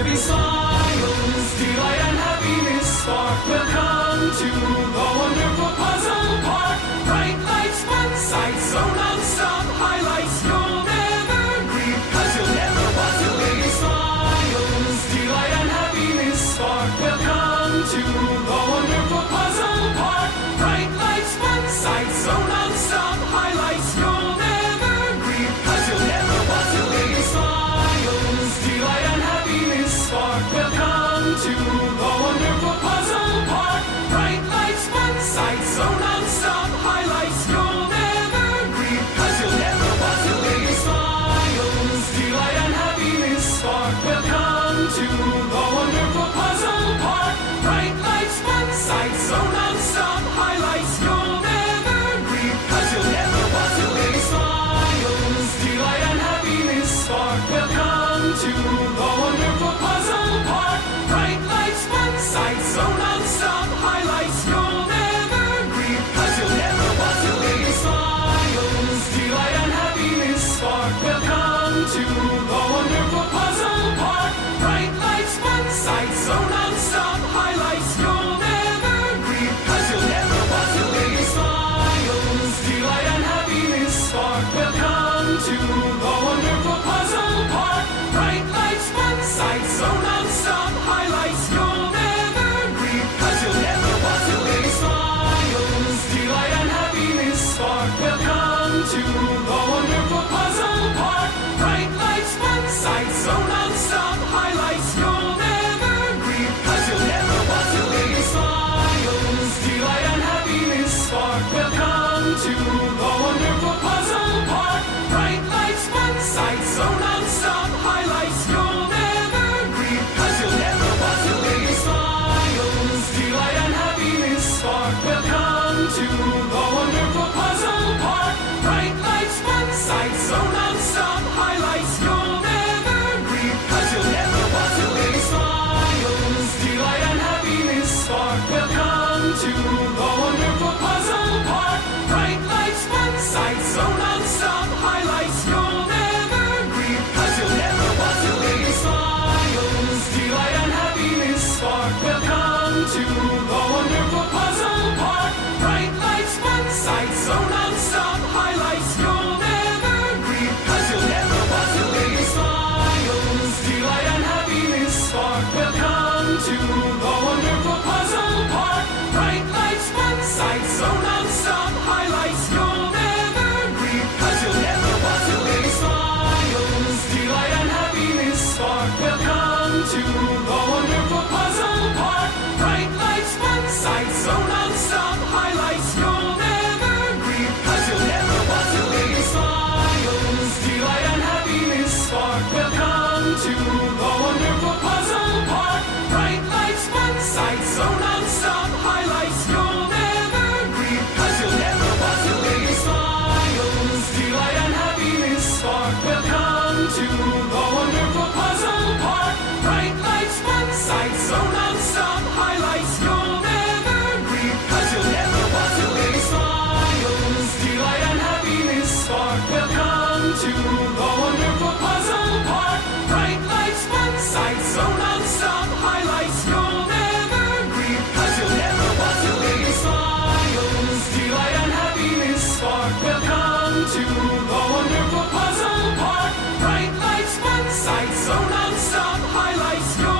there be smiles, delight and happiness spark. Welcome to the wonderful Puzzle Park. Bright lights, fun sights, so non-stop highlights. You'll never grieve, 'cause you'll never want to leave. Smiles, delight and happiness spark. Welcome to the wonderful Puzzle Park. Bright lights, fun sights, so non-stop highlights. You'll never grieve, 'cause you'll never want to leave. Smiles, delight and happiness spark. Welcome to the wonderful Puzzle Park. Bright lights, fun sights, so non-stop highlights. You'll never grieve, 'cause you'll never want to leave. Smiles, delight and happiness spark. Welcome to the wonderful Puzzle Park. Bright lights, fun sights, so non-stop highlights. You'll never grieve, 'cause you'll never want to leave. Smiles, delight and happiness spark. Welcome to the wonderful Puzzle Park. Bright lights, fun sights, so non-stop highlights. You'll never grieve, 'cause you'll never want to leave. Smiles, delight and happiness spark. Welcome to the wonderful Puzzle Park. Bright lights, fun sights, so non-stop highlights. You'll never grieve, 'cause you'll never want to leave. Smiles, delight and happiness spark. Welcome to the wonderful Puzzle Park. Bright lights, fun sights, so non-stop highlights. You'll never grieve, 'cause you'll never want to leave. Smiles, delight and happiness spark. Welcome to the wonderful Puzzle Park. Bright lights, fun sights, so non-stop highlights. You'll never grieve, 'cause you'll never want to leave. Smiles, delight and happiness spark. Welcome to the wonderful Puzzle Park. Bright lights, fun sights, so non-stop highlights. You'll never grieve, 'cause you'll never want to leave. Smiles, delight and happiness spark. Welcome to the wonderful Puzzle Park. Bright lights, fun sights, so non-stop highlights. You'll never grieve, 'cause you'll never want to leave. Smiles, delight and happiness spark. Welcome to the wonderful Puzzle Park. Bright lights, fun sights, so non-stop highlights. You'll never grieve, 'cause you'll never want to leave. Smiles, delight and happiness spark. Welcome to the wonderful Puzzle Park. Bright lights, fun sights, so non-stop highlights. You'll never grieve, 'cause you'll never want to leave. Smiles, delight and happiness spark. Welcome to the wonderful Puzzle Park. Bright lights, fun sights, so non-stop highlights. You'll never grieve, 'cause you'll never want to leave. Smiles, delight and happiness spark. Welcome to the wonderful Puzzle Park. Bright lights, fun sights, so non-stop highlights. You'll never grieve, 'cause you'll never want to leave. Smiles, delight and happiness spark. Welcome to the wonderful Puzzle Park. Bright lights, fun sights, so non-stop highlights. You'll never grieve, 'cause you'll never want to leave. Smiles, delight and happiness spark. Welcome to the wonderful Puzzle Park. Bright lights, fun sights, so non-stop highlights. You'll never grieve, 'cause you'll never want to leave. Smiles, delight and happiness spark. Welcome to the wonderful Puzzle Park. Bright lights, fun sights, so non-stop highlights. You'll never grieve, 'cause you'll never want to leave. Smiles, delight and happiness spark. Welcome to the wonderful Puzzle Park. Bright lights, fun sights, so non-stop highlights.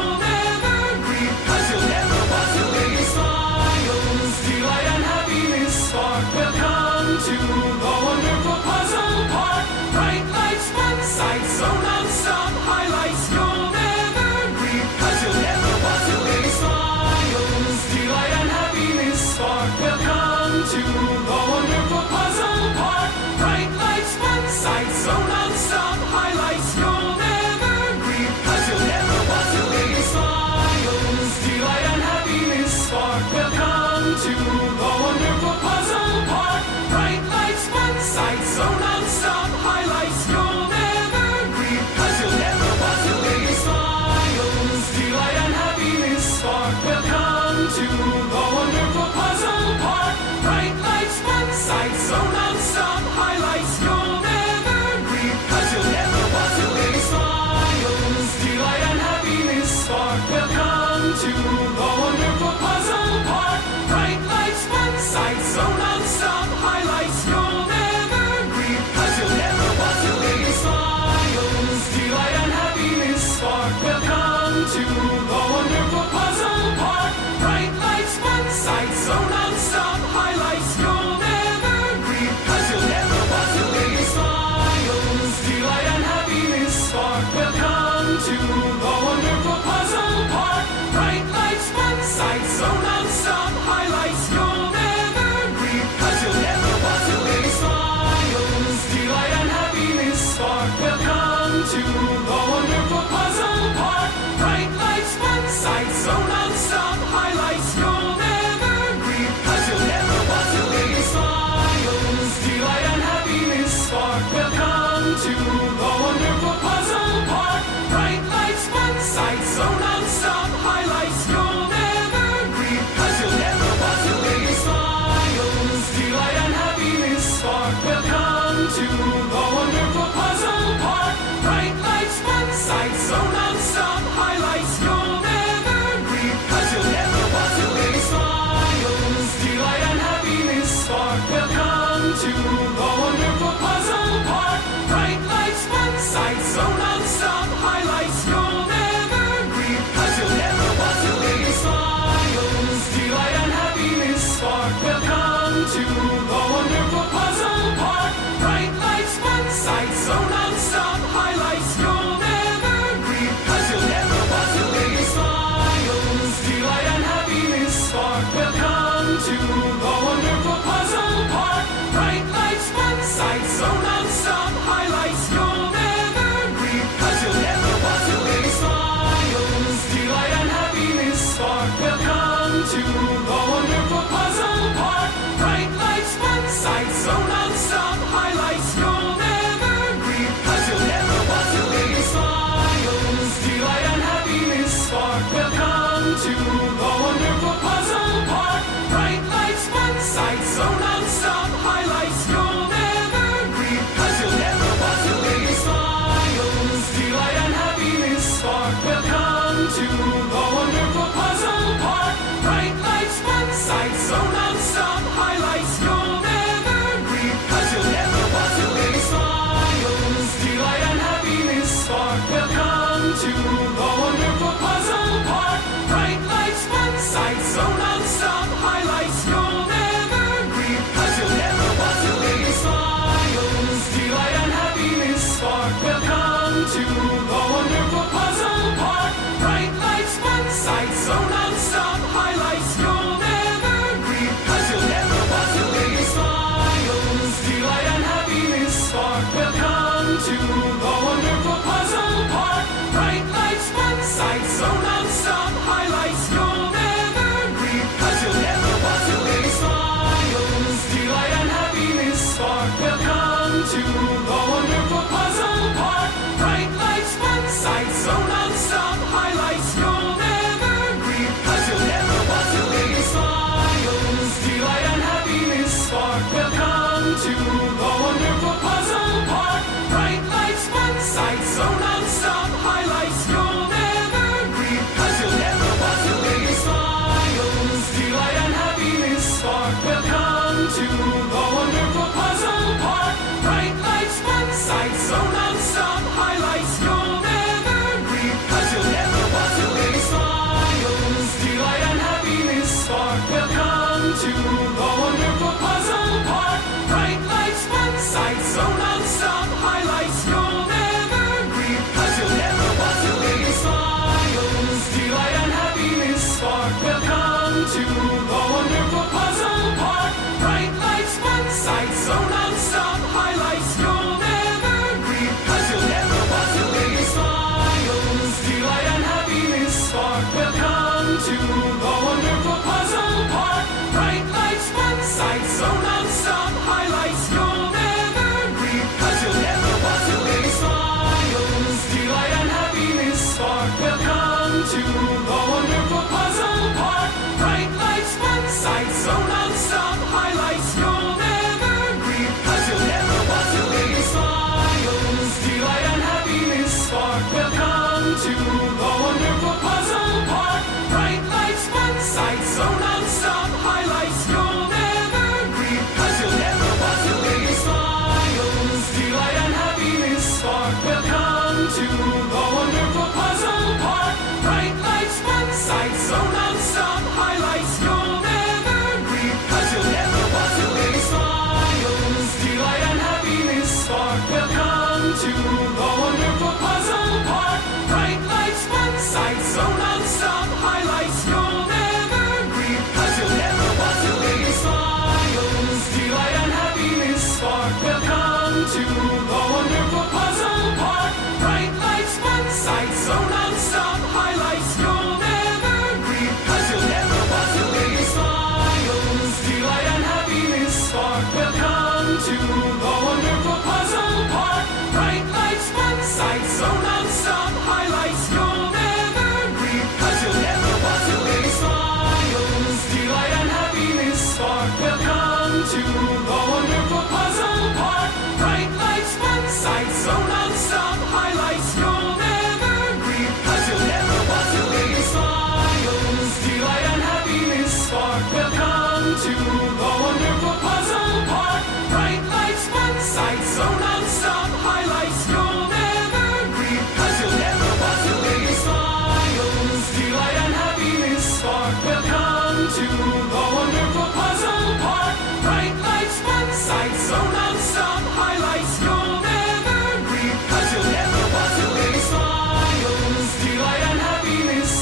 Welcome to the wonderful puzzle park. Bright lights, fun sights, so non-stop highlights you'll never grieve, 'cause you'll never want to leave. Smiles, delight and happiness spark. Welcome to the wonderful puzzle park. Bright lights, fun sights, so non-stop highlights you'll never grieve, 'cause you'll never want to leave. Smiles, delight and happiness spark. Welcome to the wonderful puzzle park. Bright lights, fun sights, so non-stop highlights you'll never grieve, 'cause you'll never want to leave. Smiles, delight and happiness spark. Welcome to the wonderful puzzle park. Bright lights, fun sights, so non-stop highlights you'll never grieve, 'cause you'll never want to leave. Smiles, delight and happiness spark. Welcome to the wonderful puzzle park. Bright lights, fun sights, so non-stop highlights you'll never grieve, 'cause you'll never want to leave. Smiles, delight and happiness spark. Welcome to the wonderful puzzle park. Bright lights, fun sights, so non-stop highlights you'll never grieve, 'cause you'll never want to leave. Smiles, delight and happiness spark. Welcome to the wonderful puzzle park. Bright lights, fun sights, so non-stop highlights you'll never grieve, 'cause you'll never want to leave. Smiles, delight and happiness spark. Welcome to the wonderful puzzle park. Bright lights, fun sights, so non-stop highlights you'll never grieve, 'cause you'll never want to leave. Smiles, delight and happiness spark. Welcome to the wonderful puzzle park. Bright lights, fun sights, so non-stop highlights you'll never grieve, 'cause you'll never want to leave. Smiles, delight and happiness spark. Welcome to the wonderful puzzle park. Bright lights, fun sights, so non-stop highlights you'll never grieve, 'cause you'll never want to leave. Smiles, delight and happiness spark. Welcome to the wonderful puzzle park. Bright lights, fun sights, so non-stop highlights you'll never grieve, 'cause you'll never want to leave. Smiles, delight and happiness spark. Welcome to the wonderful puzzle park. Bright lights, fun sights, so non-stop highlights you'll never grieve, 'cause you'll never want to leave. Smiles, delight and happiness spark. Welcome to the wonderful puzzle park. Bright lights,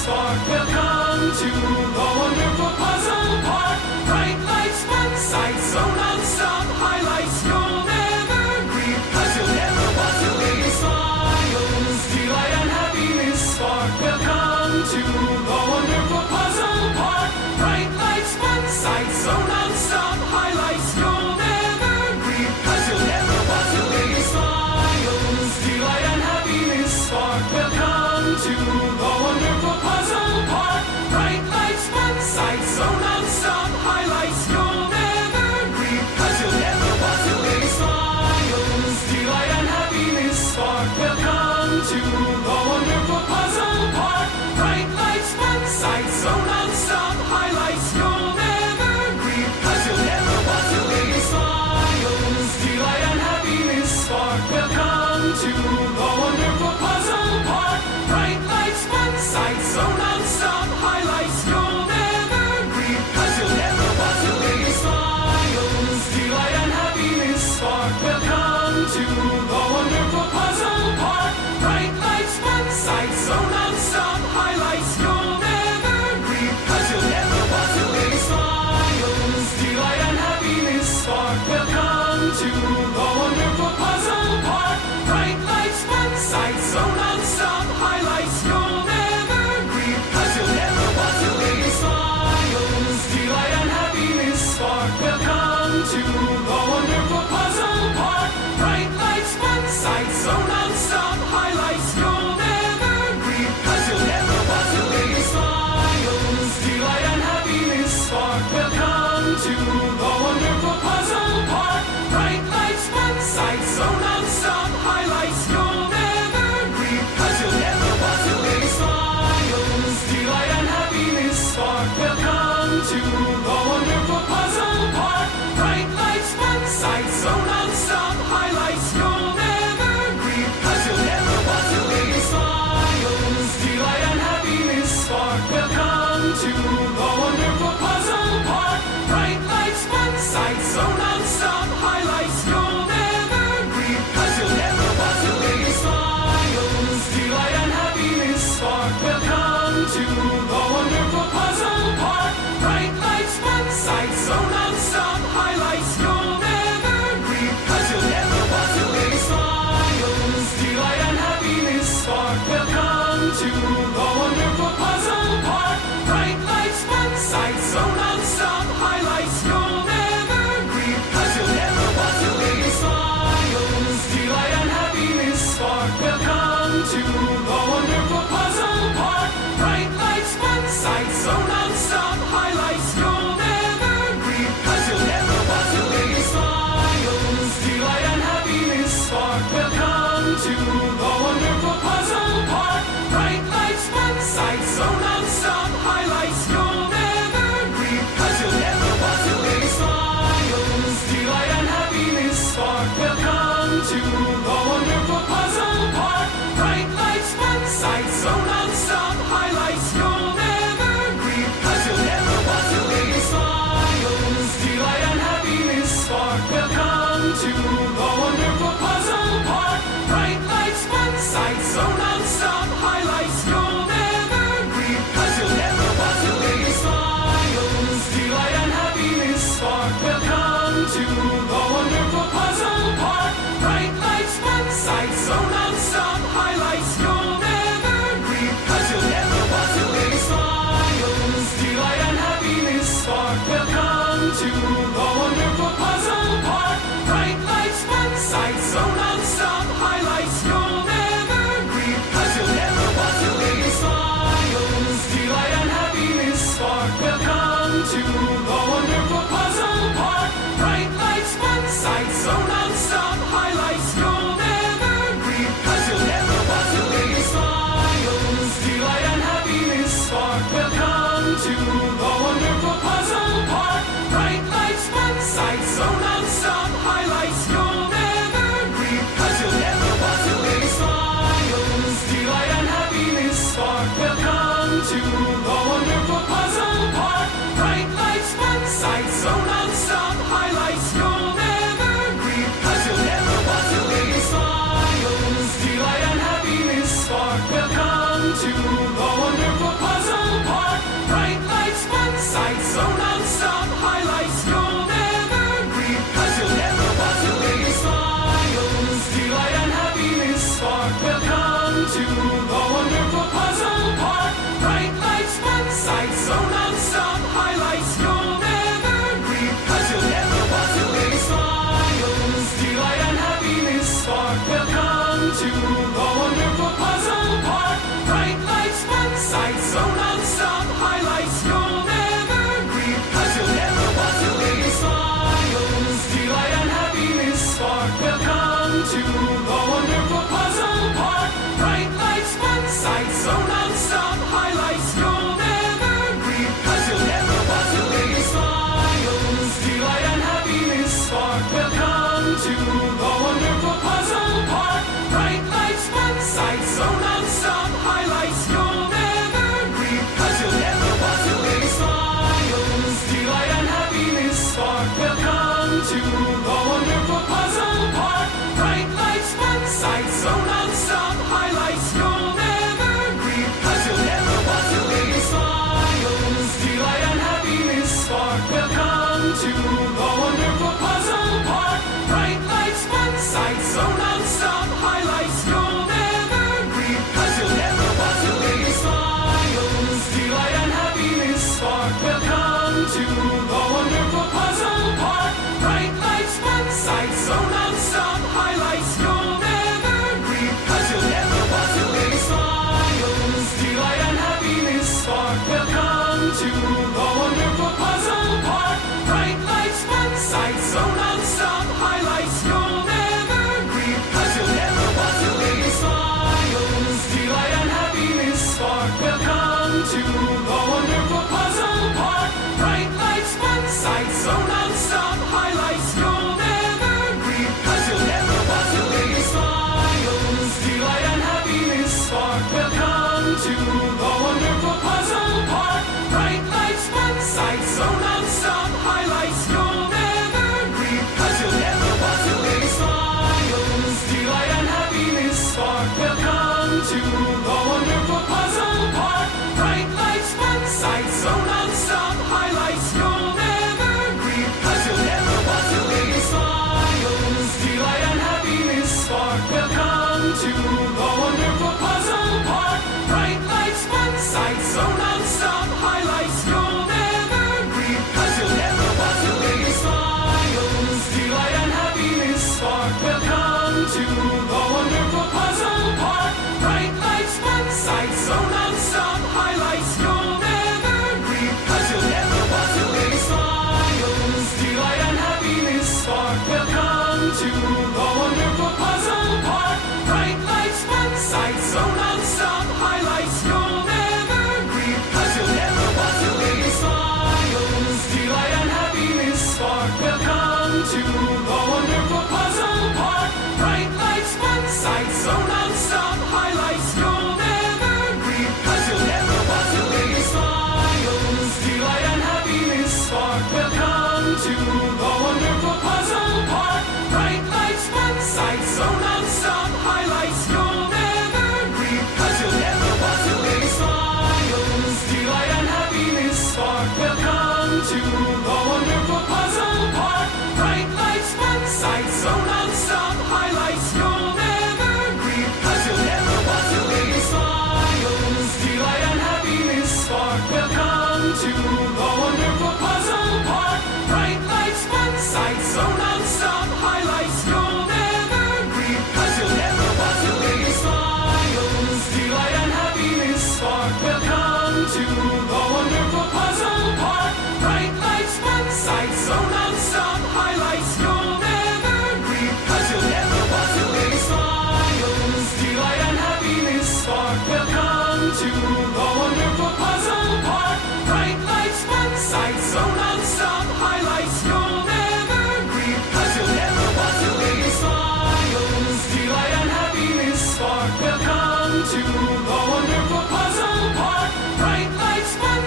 spark. Welcome to the wonderful puzzle park. Bright lights, fun sights, so non-stop highlights you'll never grieve, 'cause you'll never want to leave. Smiles, delight and happiness spark. Welcome to the wonderful puzzle park. Bright lights, fun sights, so non-stop highlights you'll never grieve, 'cause you'll never want to leave. Smiles, delight and happiness spark. Welcome to the wonderful puzzle park. Bright lights, fun sights, so non-stop highlights you'll never grieve, 'cause you'll never want to leave. Smiles, delight and happiness spark. Welcome to the wonderful puzzle park. Bright lights, fun sights, so non-stop highlights you'll never grieve, 'cause you'll never want to leave. Smiles, delight and happiness spark. Welcome to the wonderful puzzle park. Bright lights, fun sights, so non-stop highlights you'll never grieve, 'cause you'll never want to leave. Smiles, delight and happiness spark. Welcome to the wonderful puzzle park. Bright lights, fun sights, so non-stop highlights you'll never grieve, 'cause you'll never want to leave. Smiles, delight and happiness spark. Welcome to the wonderful puzzle park. Bright lights, fun sights, so non-stop highlights you'll never grieve, 'cause you'll never want to leave. Smiles, delight and happiness spark. Welcome to the wonderful puzzle park. Bright lights, fun sights, so non-stop highlights you'll never grieve, 'cause you'll never want to leave. Smiles, delight and happiness spark. Welcome to the wonderful puzzle park. Bright lights, fun sights, so non-stop highlights you'll never grieve, 'cause you'll never want to leave. Smiles, delight and happiness spark. Welcome to the wonderful puzzle park. Bright lights, fun sights, so non-stop highlights you'll never grieve, 'cause you'll never want to leave. Smiles, delight and happiness spark. Welcome to the wonderful puzzle park. Bright lights, fun sights, so non-stop highlights you'll never grieve, 'cause you'll never want to leave. Smiles, delight and happiness spark. Welcome to the wonderful puzzle park. Bright lights, fun sights, so non-stop highlights you'll never grieve, 'cause you'll never want to leave. Smiles, delight and happiness spark. Welcome to the wonderful puzzle park. Bright lights, fun sights, so non-stop highlights you'll never grieve, 'cause you'll never want to leave. Smiles, delight and happiness spark. Welcome to the wonderful puzzle park. Bright lights, fun sights, so non-stop highlights you'll never grieve, 'cause you'll never want to leave. Smiles, delight and happiness spark. Welcome to the wonderful puzzle park. Bright lights, fun sights, so non-stop highlights you'll never grieve, 'cause you'll never want to leave. Smiles, delight and happiness spark. Welcome to the wonderful puzzle park. Bright lights, fun sights, so non-stop highlights you'll never grieve, 'cause you'll never want to leave. Smiles, delight and happiness spark. Welcome to the wonderful puzzle park. Bright lights, fun sights, so non-stop highlights you'll never grieve, 'cause you'll never want to leave. Smiles, delight and happiness spark. Welcome to the wonderful puzzle park. Bright lights, fun sights, so non-stop highlights you'll never grieve, 'cause you'll never want to leave. Smiles, delight and happiness spark. Welcome to the wonderful puzzle park. Bright lights, fun sights, so non-stop highlights you'll never grieve, 'cause you'll never want to leave. Smiles, delight and happiness spark. Welcome to the wonderful puzzle park. Bright lights, fun sights, so non-stop highlights you'll never grieve, 'cause you'll never want to leave. Smiles, delight and happiness spark. Welcome to the wonderful puzzle park. Bright lights, fun sights, so non-stop highlights you'll never grieve, 'cause you'll never want to leave. Smiles, delight and happiness spark. Welcome to the wonderful puzzle park. Bright lights, fun sights, so non-stop highlights you'll never grieve, 'cause you'll never want to leave. Smiles, delight and happiness spark. Welcome to the wonderful puzzle sights, so non-stop highlights you'll never grieve, 'cause you'll never want to leave. Smiles, delight and happiness spark. Welcome to the wonderful Puzzle Park. Bright lights, fun sights, so non-stop highlights you'll never grieve, 'cause you'll never want to leave. Smiles, delight and happiness spark. Welcome to the wonderful Puzzle Park. Bright lights, fun sights, so non-stop highlights you'll never grieve, 'cause you'll never want to leave. Smiles, delight and happiness spark. Welcome to the wonderful Puzzle Park. Bright lights, fun sights, so non-stop highlights you'll never grieve, 'cause you'll never want to leave. Smiles, delight and happiness spark. Welcome to the wonderful Puzzle Park. Bright lights, fun sights, so non-stop highlights you'll never grieve, 'cause you'll never want to leave. Smiles, delight and happiness spark. Welcome to the wonderful Puzzle Park. Bright lights, fun sights, so non-stop highlights you'll never grieve, 'cause you'll never want to leave. Smiles, delight and happiness spark. Welcome to the wonderful Puzzle Park. Bright lights, fun sights, so non-stop highlights you'll never grieve, 'cause you'll never want to leave. Smiles, delight and happiness spark. Welcome to the wonderful Puzzle Park. Bright lights, fun sights, so non-stop highlights you'll never grieve, 'cause you'll never want to leave. Smiles, delight and happiness spark. Welcome to the wonderful Puzzle Park. Bright lights, fun sights, so non-stop highlights you'll never grieve, 'cause you'll never want to leave. Smiles, delight and happiness spark. Welcome to the wonderful Puzzle Park. Bright lights, fun sights, so non-stop highlights you'll never grieve, 'cause you'll never want to leave. Smiles, delight and happiness spark. Welcome to the wonderful Puzzle Park. Bright lights, fun sights, so non-stop highlights you'll never grieve, 'cause you'll never want to leave. Smiles, delight and happiness spark. Welcome to the wonderful Puzzle Park. Bright lights, fun sights, so non-stop highlights you'll never grieve, 'cause you'll never want to leave. Smiles, delight and happiness spark. Welcome to the wonderful Puzzle Park. Bright lights, fun sights, so non-stop highlights you'll never grieve, 'cause you'll never want to leave. Smiles, delight and happiness spark. Welcome to the wonderful Puzzle Park. Bright lights, fun sights, so non-stop highlights you'll never grieve, 'cause you'll never want to leave. Smiles, delight and happiness spark. Welcome to the wonderful Puzzle Park. Bright lights, fun sights, so non-stop highlights you'll never grieve, 'cause you'll never want to leave. Smiles, delight and happiness spark. Welcome to the wonderful Puzzle Park. Bright lights, fun sights, so non-stop highlights you'll never grieve, 'cause you'll never want to leave. Smiles, delight and happiness spark. Welcome to the wonderful Puzzle Park. Bright lights, fun sights, so non-stop highlights you'll never grieve, 'cause you'll never want to leave. Smiles, delight and happiness spark. Welcome to the wonderful Puzzle Park. Bright lights, fun sights, so non-stop highlights you'll never grieve, 'cause you'll never want to leave. Smiles, delight and happiness spark. Welcome to the wonderful Puzzle Park. Bright lights, fun sights, so non-stop highlights you'll never grieve, 'cause you'll never want to leave. Smiles, delight and happiness spark. Welcome to the wonderful Puzzle Park. Bright lights, fun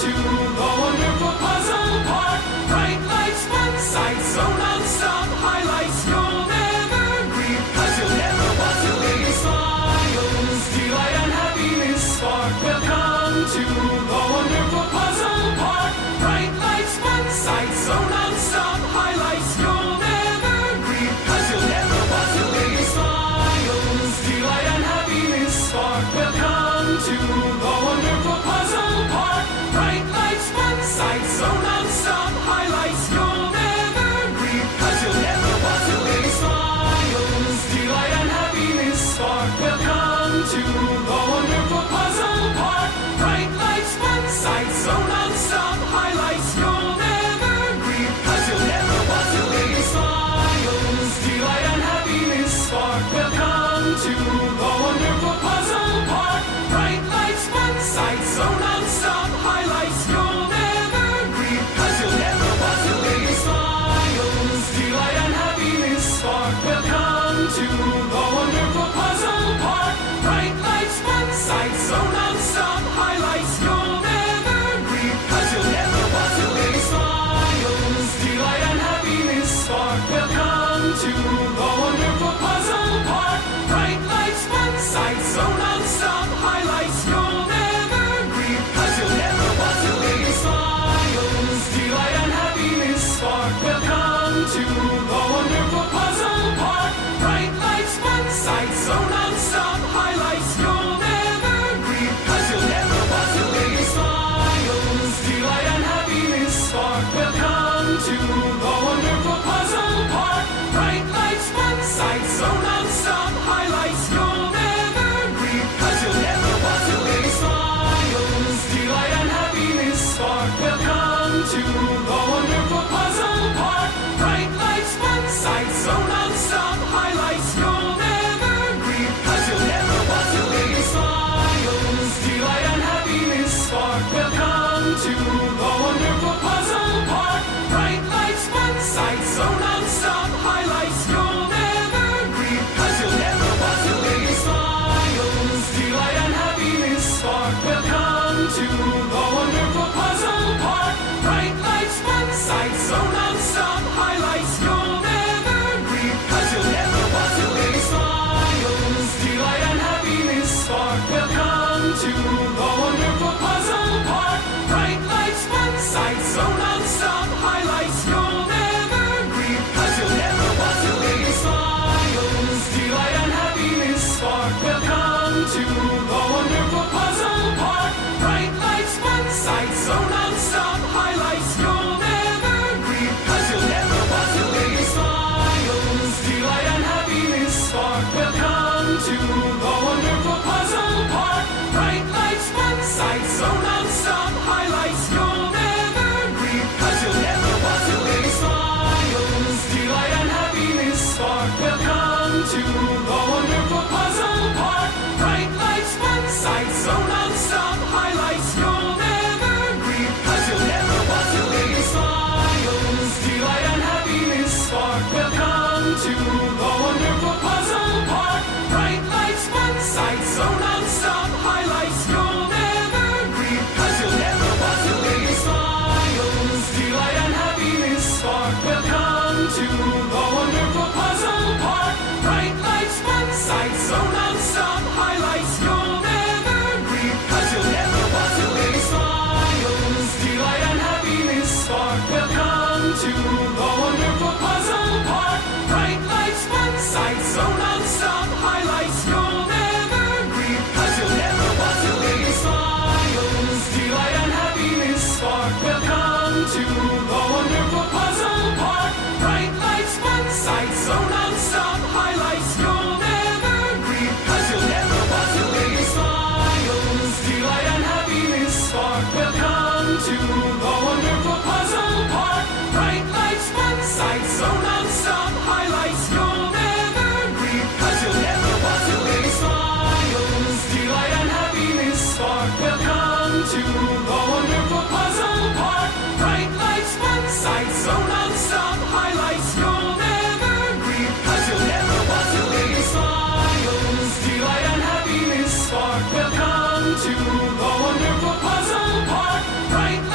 to the wonderful puzzle park. Bright lights, fun sights, so non-stop highlights you'll never grieve, 'cause you'll never want to leave. Smiles, delight and happiness spark. Welcome to the wonderful puzzle park. Bright lights, fun sights, so non-stop highlights you'll never grieve, 'cause you'll never want to leave. Smiles, delight and happiness spark. Welcome to the wonderful puzzle park. Bright lights, fun sights, so non-stop highlights you'll never grieve, 'cause you'll never want to leave. Smiles, delight and happiness spark. Welcome to the wonderful puzzle park. Bright lights, fun sights, so non-stop highlights you'll never grieve, 'cause you'll never want to leave. Smiles, delight and happiness spark. Welcome to the wonderful puzzle park. Bright lights, fun sights, so non-stop highlights you'll never grieve, 'cause you'll never want to leave. Smiles, delight and happiness spark. Welcome to the wonderful puzzle park. Bright lights, fun sights, so non-stop highlights you'll never grieve, 'cause you'll never want to leave. Smiles, delight and happiness spark. Welcome to the wonderful puzzle park. Bright lights, fun sights, so non-stop highlights you'll never grieve, 'cause you'll never want to leave. Smiles, delight and happiness spark. Welcome to the wonderful puzzle park. Bright lights, fun sights, so non-stop highlights you'll never grieve, 'cause you'll never want to leave. Smiles, delight and happiness spark. Welcome to the wonderful puzzle park. Bright lights, fun sights, so non-stop highlights you'll never grieve, 'cause you'll never want to leave. Smiles, delight and happiness spark. Welcome to the wonderful puzzle park. Bright lights, fun sights, so non-stop highlights you'll never grieve, 'cause you'll never want to leave. Smiles, delight and happiness spark. Welcome to the wonderful puzzle park. Bright lights, fun sights, so non-stop highlights you'll never grieve, 'cause you'll never want to leave. Smiles, delight and happiness spark. Welcome to the wonderful puzzle park. Bright lights, fun sights, so non-stop highlights you'll never grieve, 'cause you'll never want to leave. Smiles, delight and happiness spark. Welcome to the wonderful puzzle park. Bright lights, fun sights, so non-stop highlights you'll never grieve, 'cause you'll never want to leave. Smiles, delight and happiness spark. Welcome to the wonderful puzzle park. Bright lights, fun sights, so non-stop highlights you'll never grieve, 'cause you'll never want to leave. Smiles, delight and happiness spark. Welcome to the wonderful puzzle park. Bright lights, fun sights, so non-stop highlights you'll never grieve, 'cause you'll never want to leave. Smiles, delight and happiness spark. Welcome to the wonderful puzzle park. Bright lights, fun sights, so non-stop highlights you'll never grieve, 'cause you'll never want to leave. Smiles, delight and happiness spark. Welcome to the wonderful puzzle park. Bright lights, fun sights, so non-stop highlights you'll never grieve, 'cause you'll never want to leave. Smiles, delight and happiness spark. Welcome to the wonderful puzzle park. Bright lights, fun sights, so non-stop highlights you'll never grieve, 'cause you'll never want to leave. Smiles, delight and happiness spark. Welcome to the wonderful puzzle park. Bright lights, fun sights, so non-stop highlights you'll never grieve, 'cause you'll never want to leave. Smiles, delight and happiness spark. Welcome to the wonderful puzzle park. Bright lights, fun sights, so non-stop highlights you'll never grieve, 'cause you'll never want to leave. Smiles, delight and happiness spark. Welcome to the wonderful puzzle park. Bright lights, fun sights, so non-stop highlights you'll never grieve, 'cause you'll never want to leave. Smiles, delight and happiness spark. Welcome to the wonderful puzzle park. Bright lights, fun sights, so non-stop highlights you'll never grieve, 'cause you'll never want to leave. Smiles, delight and happiness spark. Welcome to the wonderful puzzle park. Bright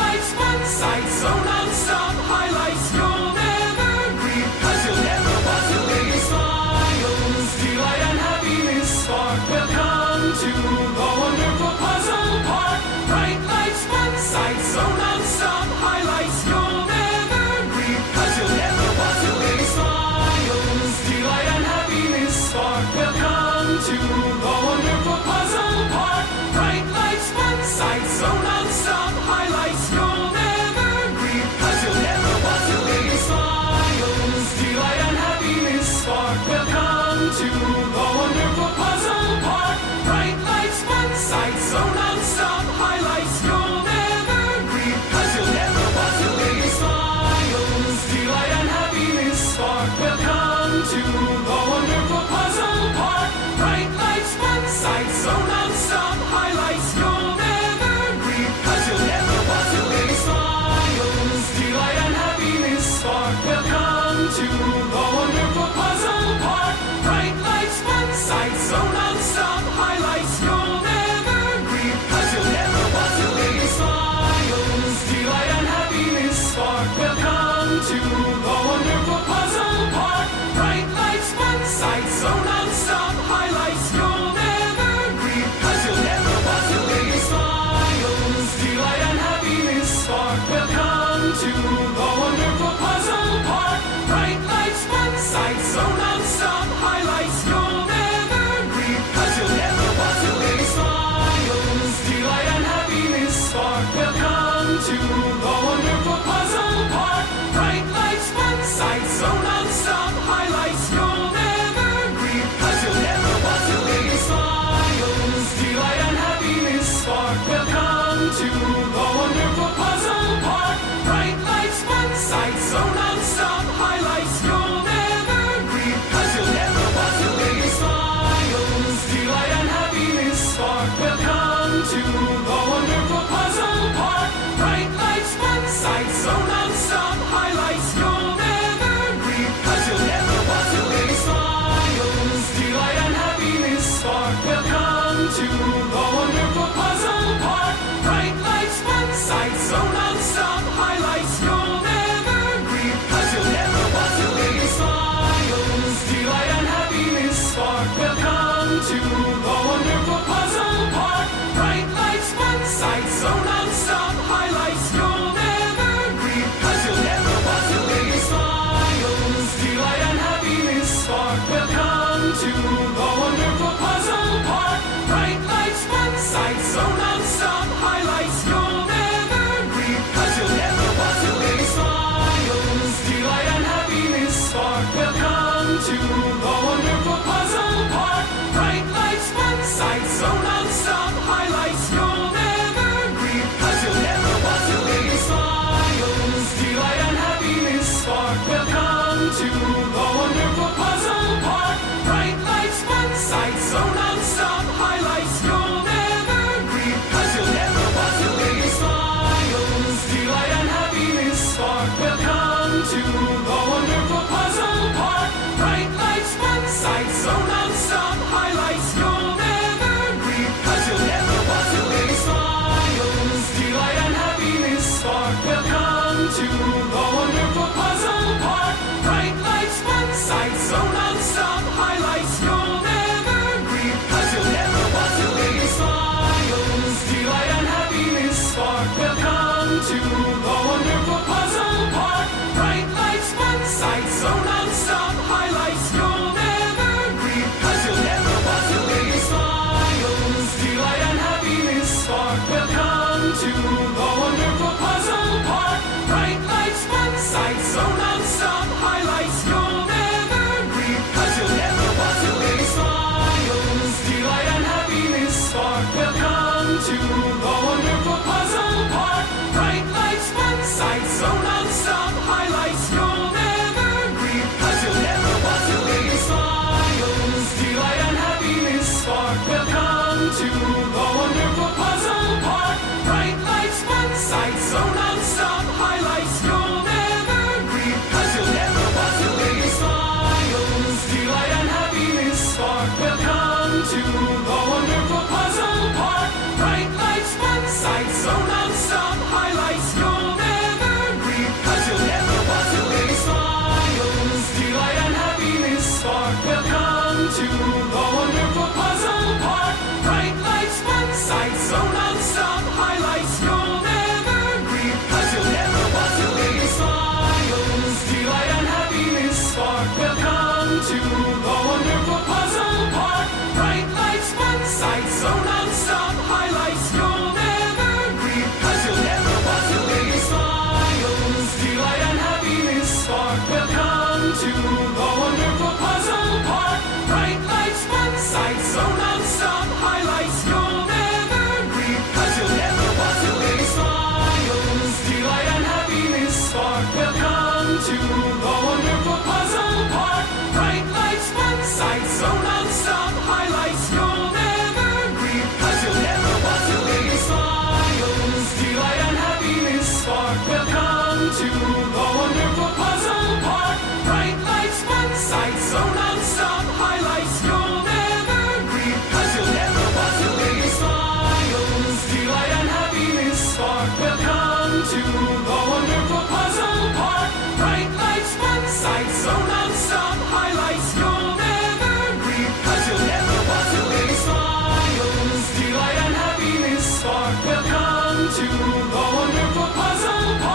Welcome to the wonderful puzzle park. Bright lights, fun sights, so non-stop highlights you'll never grieve, 'cause you'll never want to leave. Smiles, delight and happiness spark. Welcome to the wonderful puzzle park. Bright lights, fun sights, so non-stop highlights you'll never grieve, 'cause you'll never want to leave. Smiles, delight and happiness spark. Welcome to the wonderful puzzle park. Bright lights, fun sights, so non-stop highlights you'll never grieve, 'cause you'll never want to leave. Smiles, delight and happiness spark. Welcome to the wonderful puzzle park. Bright lights, fun sights, so non-stop highlights you'll never grieve, 'cause you'll never want to leave. Smiles, delight and happiness spark. Welcome to the wonderful puzzle park. Bright lights, fun sights, so non-stop highlights you'll never grieve, 'cause you'll never want to leave. Smiles, delight and happiness spark. Welcome to the wonderful puzzle park. Bright lights, fun sights, so non-stop highlights you'll never grieve, 'cause you'll never want to leave. Smiles, delight and happiness spark. Welcome to the wonderful puzzle park. Bright lights, fun sights, so non-stop highlights you'll never grieve, 'cause you'll never want to leave. Smiles, delight and happiness spark. Welcome to the wonderful puzzle park. Bright lights, fun sights, so non-stop highlights you'll never grieve, 'cause you'll never want to leave. Smiles, delight and happiness spark. Welcome to the wonderful puzzle park. Bright lights, fun sights, so non-stop highlights you'll never grieve, 'cause you'll never want to leave. Smiles, delight and happiness spark. Welcome to the wonderful puzzle park. Bright lights, fun sights, so non-stop highlights you'll never grieve, 'cause you'll never want to leave. Smiles, delight and happiness spark. Welcome to the wonderful puzzle park. Bright lights, fun sights, so non-stop highlights you'll never grieve, 'cause you'll never want to leave. Smiles, delight and happiness spark. Welcome to the wonderful puzzle park. Bright lights, fun sights, so non-stop highlights you'll never grieve, 'cause you'll never want to leave. Smiles, delight and happiness spark. Welcome to the wonderful puzzle park. Bright lights, fun sights, so non-stop highlights you'll never grieve, 'cause you'll never want to leave. Smiles, delight and happiness spark. Welcome to the wonderful puzzle park. Bright lights, fun sights, so non-stop highlights you'll never grieve, 'cause you'll never want to leave. Smiles, delight and happiness spark. Welcome to the wonderful puzzle park. Bright lights, fun sights, so non-stop highlights you'll never grieve, 'cause you'll never want to leave. Smiles, delight and happiness spark. Welcome to the wonderful puzzle park. Bright lights, fun sights, so non-stop highlights you'll never grieve, 'cause you'll never want to leave. Smiles, delight and happiness spark. Welcome to the wonderful puzzle park. Bright lights, fun sights, so non-stop highlights you'll never grieve, 'cause you'll never want to leave. Smiles, delight and happiness spark. Welcome to the wonderful puzzle park. Bright lights, fun sights, so non-stop highlights you'll never grieve, 'cause you'll never want to leave. Smiles, delight and happiness spark. Welcome to the wonderful puzzle park. Bright lights, fun sights, so non-stop highlights you'll never grieve, 'cause you'll never want to leave. Smiles, delight and happiness spark. Welcome to the wonderful puzzle park. Bright lights, fun sights, so non-stop highlights you'll never grieve, 'cause you'll never want to leave. Smiles, delight and happiness spark. Welcome to the wonderful puzzle park. Bright lights, fun sights, so non-stop highlights you'll never grieve, 'cause you'll never want to leave. Smiles, delight and happiness spark. Welcome to the wonderful puzzle park. Bright lights, fun sights, so non-stop highlights you'll never grieve, 'cause you'll never want to leave. Smiles, delight and happiness spark. Welcome to the wonderful puzzle park.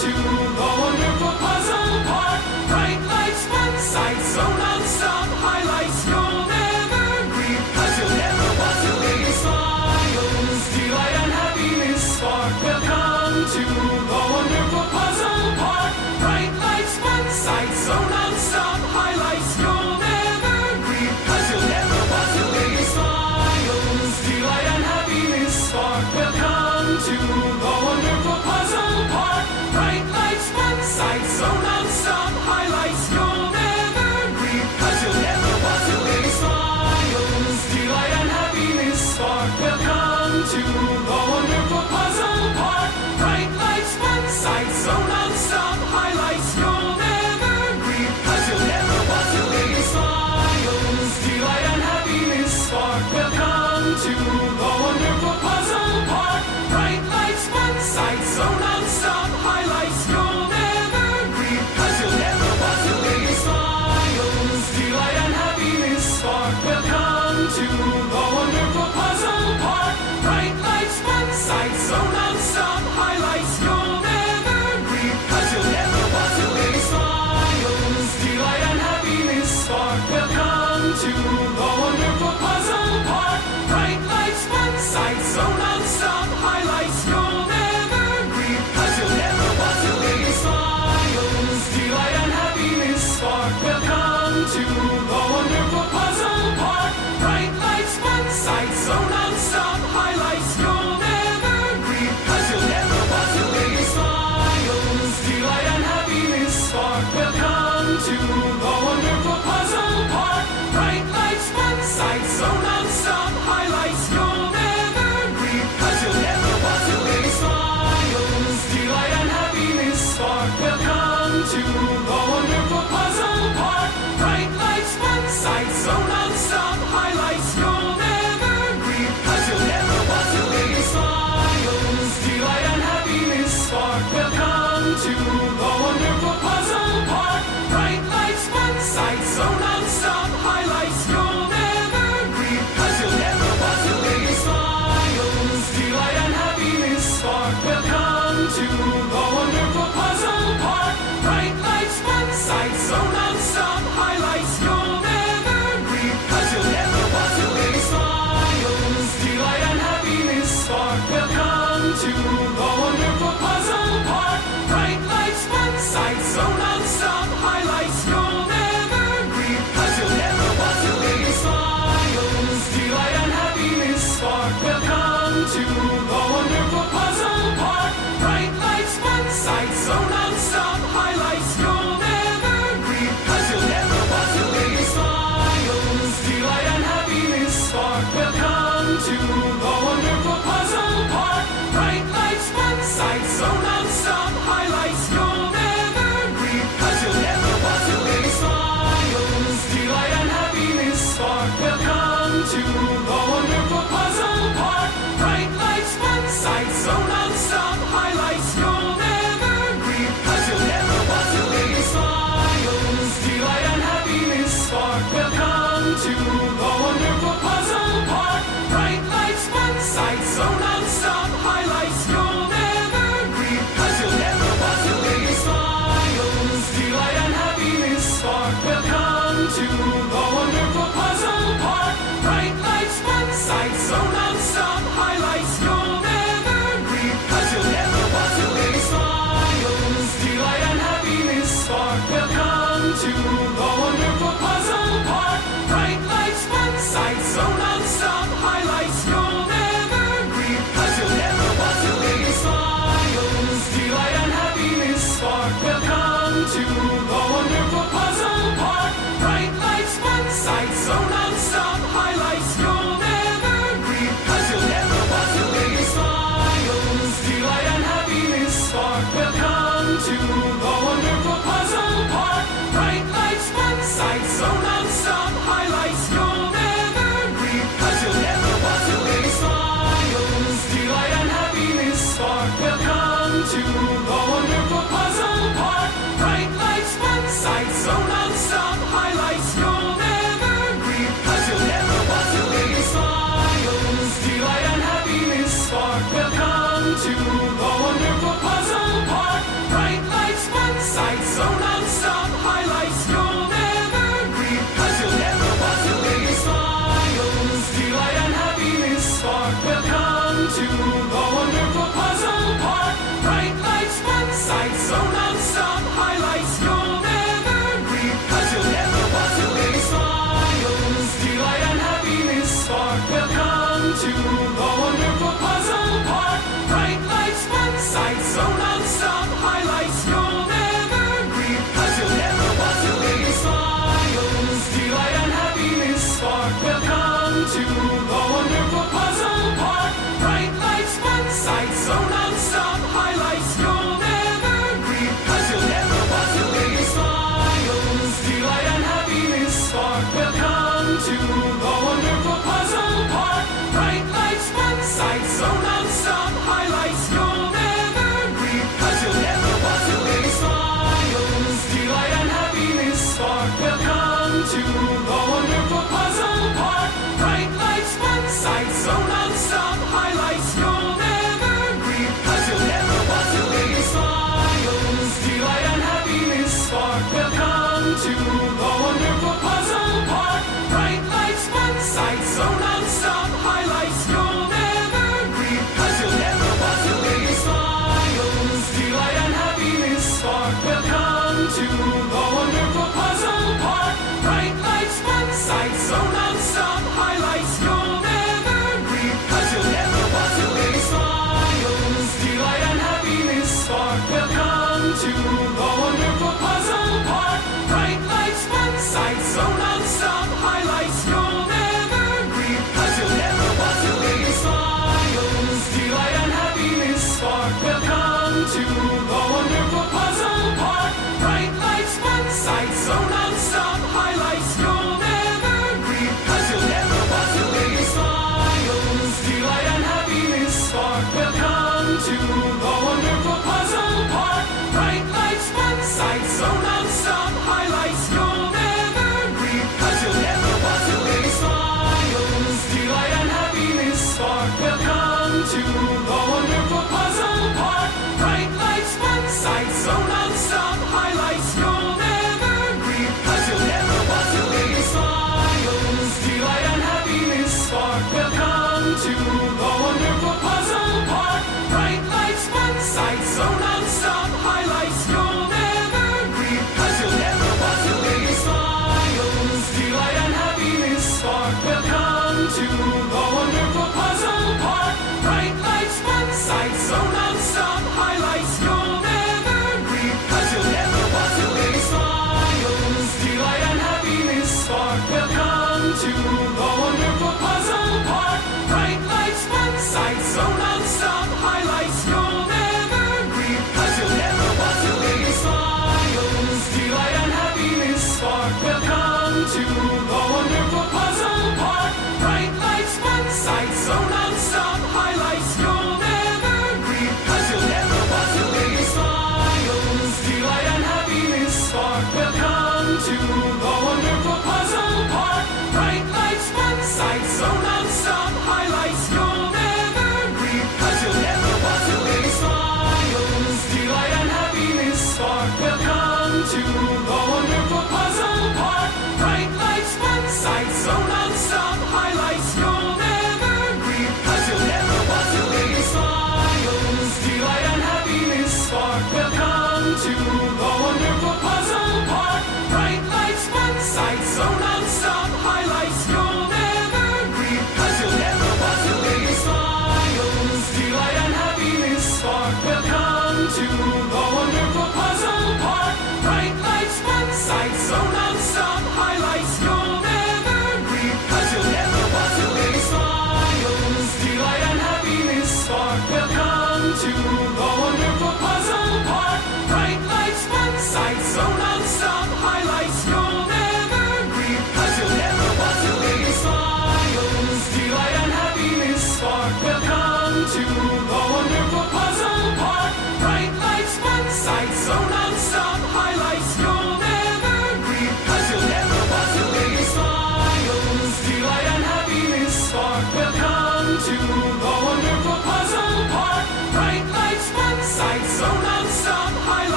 to the wonderful puzzle park. Bright lights, fun sights, so non-stop highlights you'll never grieve, 'cause you'll never want to leave. Smiles, delight and happiness spark. Welcome to the wonderful puzzle park. Bright lights, fun sights, so non-stop highlights you'll never grieve, 'cause you'll never want to leave. Smiles, delight and happiness spark. Welcome to the wonderful puzzle park. Bright lights, fun sights, so non-stop highlights you'll never grieve, 'cause you'll never want to leave. Smiles, delight and happiness spark. Welcome to the wonderful puzzle park. Bright lights, fun sights, so non-stop highlights you'll never grieve, 'cause you'll never want to leave. Smiles, delight and happiness spark. Welcome to the wonderful puzzle park. Bright lights, fun sights, so non-stop highlights you'll never grieve, 'cause you'll never want to leave. Smiles, delight and happiness spark. Welcome to the wonderful puzzle park. Bright lights, fun sights, so non-stop highlights you'll never grieve, 'cause you'll never want to leave. Smiles, delight and happiness spark. Welcome to the wonderful puzzle park. Bright lights, fun sights, so non-stop highlights you'll never grieve, 'cause you'll never want to leave. Smiles, delight and happiness spark. Welcome to the wonderful puzzle park. Bright lights, fun sights, so non-stop highlights you'll never grieve, 'cause you'll never want to leave. Smiles, delight and happiness spark. Welcome to the wonderful puzzle park. Bright lights, fun sights, so non-stop highlights you'll never grieve, 'cause you'll never want to leave. Smiles, delight and happiness spark. Welcome to the wonderful puzzle park. Bright lights, fun sights, so non-stop highlights you'll never grieve, 'cause you'll never want to leave. Smiles, delight and happiness spark. Welcome to the wonderful puzzle park. Bright lights, fun sights, so non-stop highlights you'll never grieve, 'cause you'll never want to leave. Smiles, delight and happiness spark. Welcome to the wonderful puzzle park. Bright lights, fun sights, so non-stop highlights you'll never grieve, 'cause you'll never want to leave. Smiles, delight and happiness spark. Welcome to the wonderful puzzle park. Bright lights, fun sights, so non-stop highlights you'll never grieve, 'cause you'll never want to leave. Smiles, delight and happiness spark. Welcome to the wonderful puzzle park. Bright lights, fun sights, so non-stop highlights you'll never grieve, 'cause you'll never want to leave. Smiles, delight and happiness spark. Welcome to the wonderful puzzle park. Bright lights, fun sights, so non-stop highlights you'll never grieve, 'cause you'll never want to leave. Smiles, delight and happiness spark. Welcome to the wonderful puzzle park. Bright lights, fun sights, so non-stop highlights you'll never grieve, 'cause you'll never want to leave. Smiles, delight and happiness spark. Welcome to the wonderful puzzle park. Bright lights, fun sights, so non-stop highlights you'll never grieve, 'cause you'll never want to leave. Smiles, delight and happiness spark. Welcome to the wonderful puzzle park. Bright lights, fun sights, so non-stop highlights you'll never grieve, 'cause you'll never want to leave. Smiles, delight and happiness spark. Welcome to the wonderful puzzle park. Bright lights, fun sights, so non-stop highlights you'll never grieve, 'cause you'll never want to leave. Smiles, delight and happiness spark. Welcome to the wonderful puzzle park. Bright lights, fun sights, so non-stop highlights you'll never grieve, 'cause you'll never want to leave. Smiles, delight and happiness spark. Welcome to the wonderful puzzle park. Bright lights, fun sights, so non-stop highlights you'll never grieve, 'cause you'll never want to leave. Smiles, delight and happiness spark. Welcome to the wonderful puzzle park. Bright lights, fun sights, so non-stop highlights you'll never grieve, 'cause you'll never want to leave. Smiles, delight and happiness spark. Welcome to the wonderful puzzle park. bright lights, fun sights, so non-stop highlights you'll never grieve, 'cause you'll never want to leave. Smiles, delight and happiness spark. Welcome to the wonderful Puzzle Park. Bright lights, fun sights, so non-stop highlights you'll never grieve, 'cause you'll never want to leave. Smiles, delight and happiness spark. Welcome to the wonderful Puzzle Park. Bright lights, fun sights, so non-stop highlights you'll never grieve, 'cause you'll never want to leave. Smiles, delight and happiness spark. Welcome to the wonderful Puzzle Park. Bright lights, fun sights, so non-stop highlights you'll never grieve, 'cause you'll never want to leave. Smiles, delight and happiness spark. Welcome to the wonderful Puzzle Park. Bright lights, fun sights, so non-stop highlights you'll never grieve, 'cause you'll never want to leave. Smiles, delight and happiness spark. Welcome to the wonderful Puzzle Park. Bright lights, fun sights, so non-stop highlights you'll never grieve, 'cause you'll never want to leave. Smiles, delight and happiness spark. Welcome to the wonderful Puzzle Park. Bright lights, fun sights, so non-stop highlights you'll never grieve, 'cause you'll never want to leave. Smiles, delight and happiness spark. Welcome to the wonderful Puzzle Park. Bright lights, fun sights, so non-stop highlights you'll never grieve, 'cause you'll never want to leave. Smiles, delight and happiness spark. Welcome to the wonderful Puzzle Park. Bright lights, fun sights, so non-stop highlights you'll never grieve, 'cause you'll never want to leave. Smiles, delight and happiness spark. Welcome to the wonderful Puzzle Park. Bright lights, fun sights, so non-stop highlights you'll never grieve, 'cause you'll never want to leave. Smiles, delight and happiness spark. Welcome to the wonderful Puzzle Park. Bright lights, fun sights, so non-stop highlights you'll never grieve, 'cause you'll never want to leave. Smiles, delight and happiness spark. Welcome to the wonderful Puzzle Park. Bright lights, fun sights, so non-stop highlights you'll never grieve, 'cause you'll never want to leave. Smiles, delight and happiness spark. Welcome to the wonderful Puzzle Park. Bright lights, fun sights, so non-stop highlights you'll never grieve, 'cause you'll never want to leave. Smiles, delight and happiness spark. Welcome to the wonderful Puzzle Park. Bright lights, fun sights, so non-stop highlights you'll never grieve, 'cause you'll never want to leave. Smiles, delight and happiness spark. Welcome to the wonderful Puzzle Park. Bright lights, fun sights, so non-stop highlights you'll never grieve, 'cause you'll never want to leave. Smiles, delight and happiness spark. Welcome to the wonderful Puzzle Park. Bright lights, fun sights, so non-stop highlights you'll never grieve, 'cause you'll never want to leave. Smiles, delight and happiness spark. Welcome to the wonderful Puzzle Park. Bright lights, fun sights, so non-stop highlights you'll never grieve, 'cause you'll never want to leave. Smiles, delight and happiness spark. Welcome to the wonderful Puzzle Park. Bright lights, fun sights, so non-stop highlights you'll never grieve, 'cause you'll never want to leave. Smiles, delight and happiness spark. Welcome to the wonderful Puzzle Park. Bright lights, fun sights, so non-stop highlights you'll never grieve, 'cause you'll never want to leave. Smiles, delight and happiness spark. Welcome to the wonderful Puzzle Park. Bright lights, fun sights, so non-stop highlights you'll never grieve, 'cause you'll never want to leave. Smiles, delight and happiness spark. Welcome to the wonderful Puzzle Park. Bright lights, fun sights, so non-stop highlights you'll never grieve, 'cause you'll never want to leave. Smiles, delight and happiness spark. Welcome to the wonderful Puzzle Park. Bright lights, fun sights, so non-stop highlights you'll never grieve, 'cause you'll never want to leave. Smiles, delight and happiness spark. Welcome to the wonderful Puzzle Park. Bright lights, fun sights, so non-stop highlights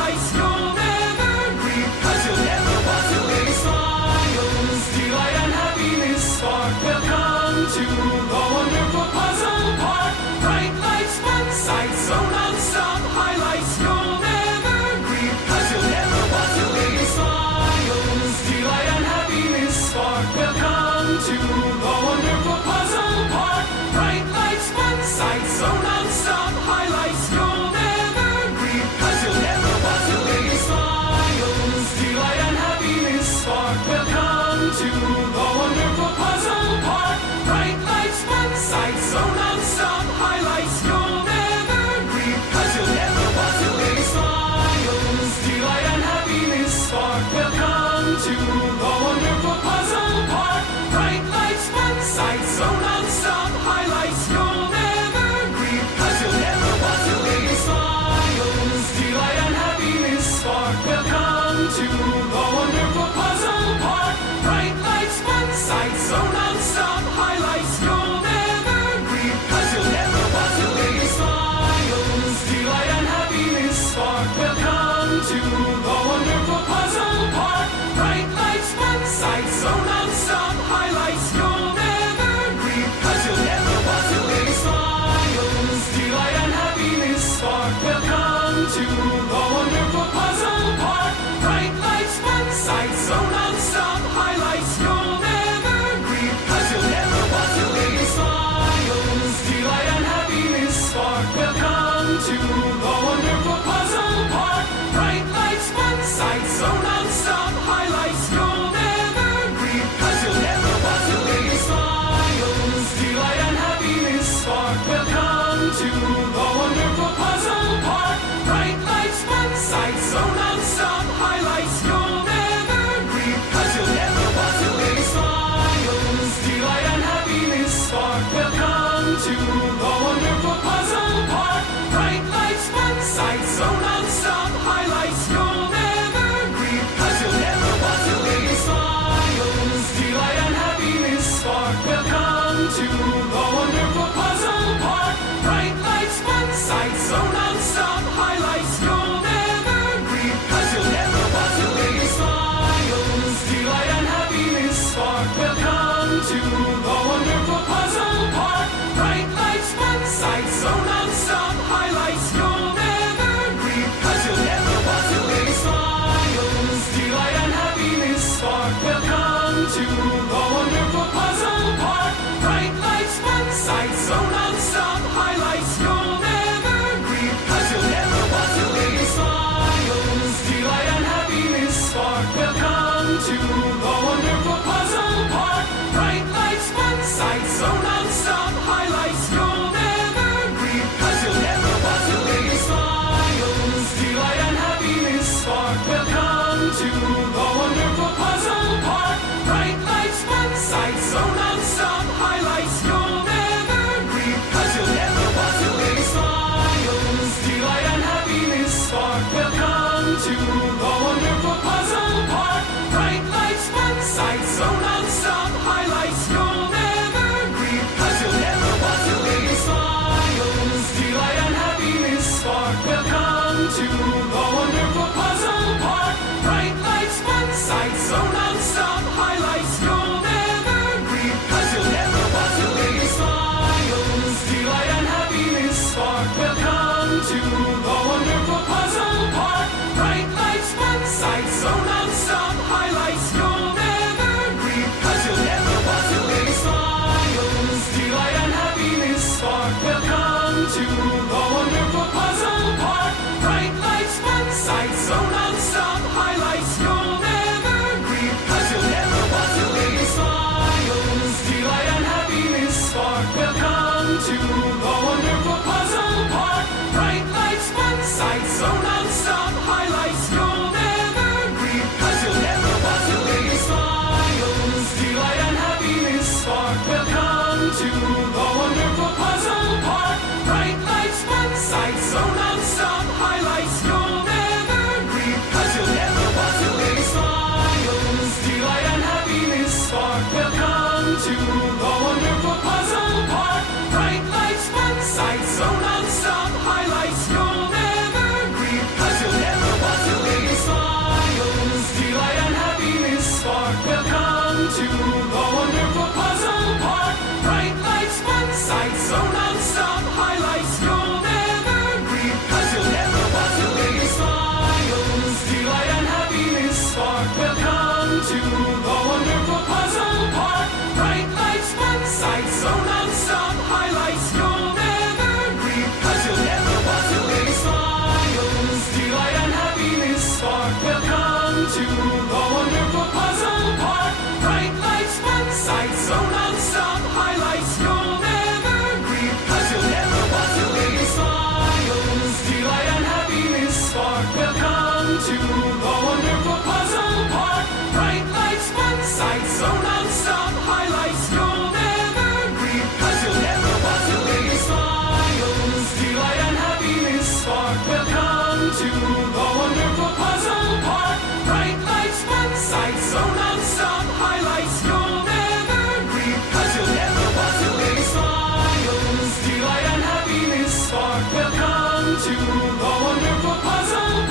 spark. Welcome to the wonderful puzzle park. Bright lights, fun sights, so non-stop highlights you'll never grieve, 'cause you'll never want to leave. Smiles, delight and happiness spark. Welcome to the wonderful puzzle park. Bright lights, fun sights, so non-stop highlights you'll never grieve, 'cause you'll never want to leave. Smiles, delight and happiness spark. Welcome to the wonderful puzzle park. Bright lights, fun sights, so non-stop highlights you'll never grieve, 'cause you'll never want to leave. Smiles, delight and happiness spark. Welcome to the wonderful puzzle park. Bright lights, fun sights, so non-stop highlights you'll never grieve, 'cause you'll never want to leave. Smiles, delight and happiness spark. Welcome to the wonderful puzzle park. Bright lights, fun sights, so non-stop highlights you'll never grieve, 'cause you'll never want to leave. Smiles, delight and happiness spark. Welcome to the wonderful puzzle park. Bright lights, fun sights, so non-stop highlights you'll never grieve, 'cause you'll never want to leave. Smiles, delight and happiness spark. Welcome to the wonderful puzzle park. Bright lights, fun sights, so non-stop highlights you'll never grieve, 'cause you'll never want to leave. Smiles, delight and happiness spark. Welcome to the wonderful puzzle park. Bright lights, fun sights, so non-stop highlights you'll never grieve, 'cause you'll never want to leave. Smiles, delight and happiness spark. Welcome to the wonderful puzzle park. Bright lights, fun sights, so non-stop highlights you'll never grieve, 'cause you'll never want to leave. Smiles, delight and happiness spark. Welcome to the wonderful puzzle park. Bright lights, fun sights, so non-stop highlights you'll never grieve, 'cause you'll never want to leave. Smiles, delight and happiness spark. Welcome to the wonderful puzzle park. Bright lights, fun sights, so non-stop highlights you'll never grieve, 'cause you'll never want to leave. Smiles, delight and happiness spark. Welcome to the wonderful puzzle park. Bright lights, fun sights, so non-stop highlights you'll never grieve, 'cause you'll never want to leave. Smiles, delight and happiness spark. Welcome to the wonderful puzzle park. Bright lights, fun sights, so non-stop highlights you'll never grieve, 'cause you'll never want to leave. Smiles, delight and happiness spark. Welcome to the wonderful puzzle park. Bright lights, fun sights, so non-stop highlights you'll never grieve, 'cause you'll never want to leave. Smiles, delight and happiness spark. Welcome to the wonderful puzzle park. Bright lights, fun sights, so non-stop highlights you'll never grieve, 'cause you'll never want to leave. Smiles, delight and happiness spark. Welcome to the wonderful puzzle park. Bright lights, fun sights, so non-stop highlights you'll never grieve, 'cause you'll never want to leave. Smiles, delight and happiness spark. Welcome to the wonderful puzzle park. Bright lights, fun sights, so non-stop highlights you'll never grieve, 'cause you'll never want to leave. Smiles, delight and happiness spark. Welcome to the wonderful puzzle park. Bright lights, fun sights, so non-stop highlights you'll never grieve, 'cause you'll never want to leave. Smiles, delight and happiness spark. Welcome to the wonderful puzzle park. Bright lights, fun sights, so non-stop highlights you'll never grieve, 'cause you'll never want to leave. Smiles, delight and happiness spark. Welcome to the wonderful puzzle park. Bright lights, fun sights, so non-stop highlights you'll never grieve, 'cause you'll never want to leave. Smiles, delight and happiness spark. Welcome to the wonderful puzzle park. Bright lights, fun sights, so non-stop highlights you'll never grieve, 'cause you'll never want to leave. Smiles, delight and happiness spark. Welcome to the wonderful puzzle park. Bright lights, fun sights, so non-stop highlights you'll never grieve, 'cause you'll never want to leave. Smiles, delight and happiness spark. Welcome to the wonderful puzzle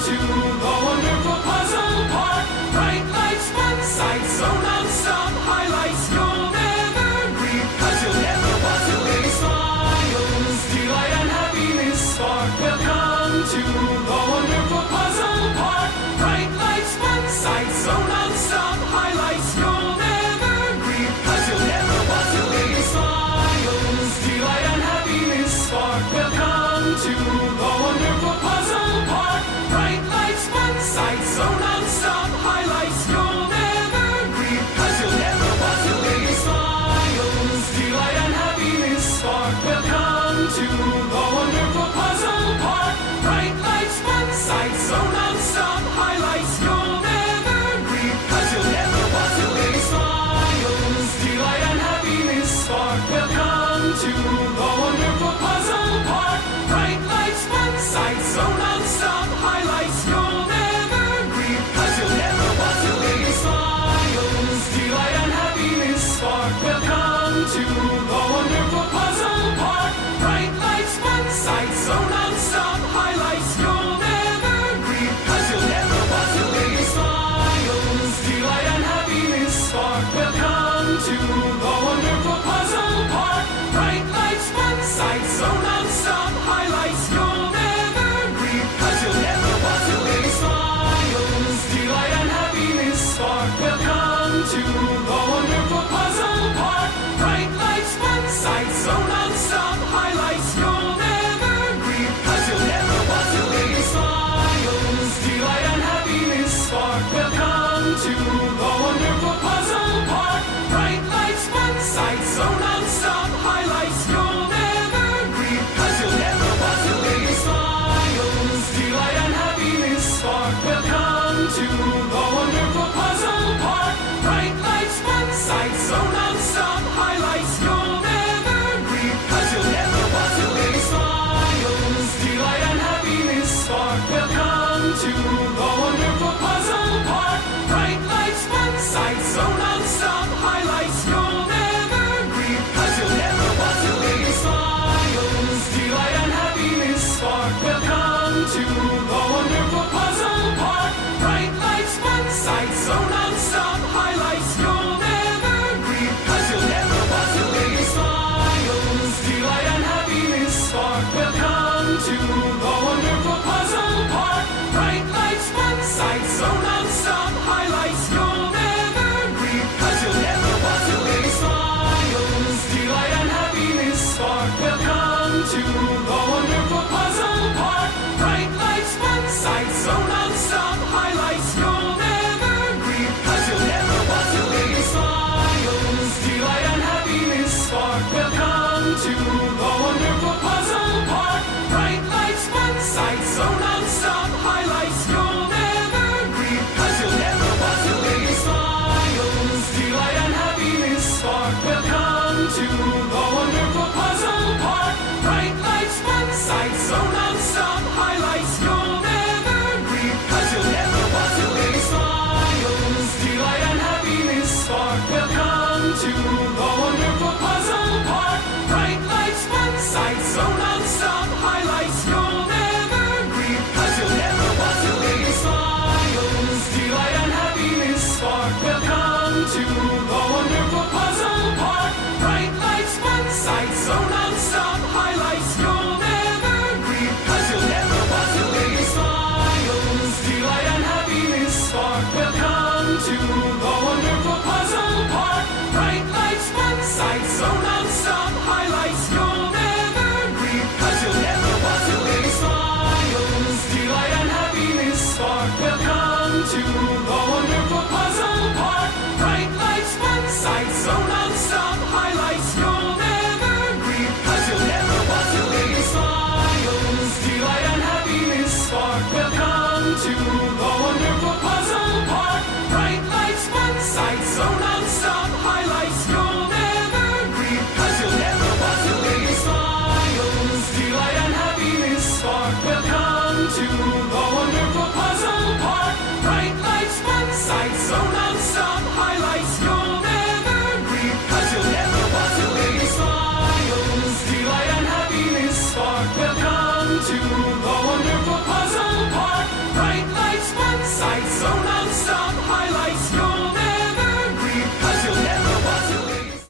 to the wonderful puzzle park. Bright lights, fun sights, so non-stop highlights you'll never grieve, 'cause you'll never want to leave. Smiles, delight and happiness spark. Welcome to the wonderful puzzle park. Bright lights, fun sights, so non-stop highlights you'll never grieve, 'cause you'll never want to leave. Smiles, delight and happiness spark. Welcome to the wonderful puzzle park. Bright lights, fun sights, so non-stop highlights you'll never grieve, 'cause you'll never want to leave. Smiles, delight and happiness spark. Welcome to the wonderful puzzle park. Bright lights, fun sights, so non-stop highlights you'll never grieve, 'cause you'll never want to leave. Smiles, delight and happiness spark. Welcome to the wonderful puzzle park. Bright lights, fun sights, so non-stop highlights you'll never grieve, 'cause you'll never want to leave. Smiles, delight and happiness spark. Welcome to the wonderful puzzle park. Bright lights, fun sights, so non-stop highlights you'll never grieve, 'cause you'll never want to leave. Smiles, delight and happiness spark. Welcome to the wonderful puzzle park. Bright lights, fun sights, so non-stop highlights you'll never grieve, 'cause you'll never want to leave. Smiles, delight and happiness spark. Welcome to the wonderful puzzle park. Bright lights, fun sights, so non-stop highlights you'll never grieve, 'cause you'll never want to leave. Smiles, delight and happiness spark. Welcome to the wonderful puzzle park. Bright lights, fun sights, so non-stop highlights you'll never grieve, 'cause you'll never want to leave. Smiles, delight and happiness spark. Welcome to the wonderful puzzle park. Bright lights, fun sights, so non-stop highlights you'll never grieve, 'cause you'll never want to leave. Smiles, delight and happiness spark. Welcome to the wonderful puzzle park. Bright lights, fun sights, so non-stop highlights you'll never grieve, 'cause you'll never want to leave. Smiles, delight and happiness spark. Welcome to the wonderful puzzle park. Bright lights, fun sights, so non-stop highlights you'll never grieve, 'cause you'll never want to leave. Smiles, delight and happiness spark. Welcome to the wonderful puzzle park. Bright lights, fun sights, so non-stop highlights you'll never grieve, 'cause you'll never want to leave. Smiles, delight and happiness spark. Welcome to the wonderful puzzle park. Bright lights, fun sights, so non-stop highlights you'll never grieve, 'cause you'll never want to leave. Smiles, delight and happiness spark. Welcome to the wonderful puzzle park. Bright lights, fun sights, so non-stop highlights you'll never grieve, 'cause you'll never want to leave. Smiles, delight and happiness spark. Welcome to the wonderful puzzle park. Bright lights, fun sights, so non-stop highlights you'll never grieve, 'cause you'll never want to leave. Smiles, delight and happiness spark. Welcome to the wonderful puzzle park. Bright lights, fun sights, so non-stop highlights you'll never grieve, 'cause you'll never want to leave. Smiles, delight and happiness spark. Welcome to the wonderful puzzle park. Bright lights, fun sights, so non-stop highlights you'll never grieve, 'cause you'll never want to leave. Smiles, delight and happiness spark. Welcome to the wonderful puzzle park. Bright lights, fun sights, so non-stop highlights you'll never grieve, 'cause you'll never want to leave. Smiles, delight and happiness spark. Welcome to the wonderful puzzle park. Bright lights, fun sights, so non-stop highlights you'll never grieve, 'cause you'll never want to leave. Smiles, delight and happiness spark. Welcome to the wonderful puzzle park. Bright lights, fun sights, so non-stop highlights you'll never grieve, 'cause you'll never want to leave. Smiles, delight and happiness spark. Welcome to the wonderful puzzle park. Bright lights, fun sights, so non-stop highlights you'll never grieve, 'cause you'll never want to leave. Smiles, delight and happiness spark. Welcome to the wonderful puzzle park. Bright lights, one sight, so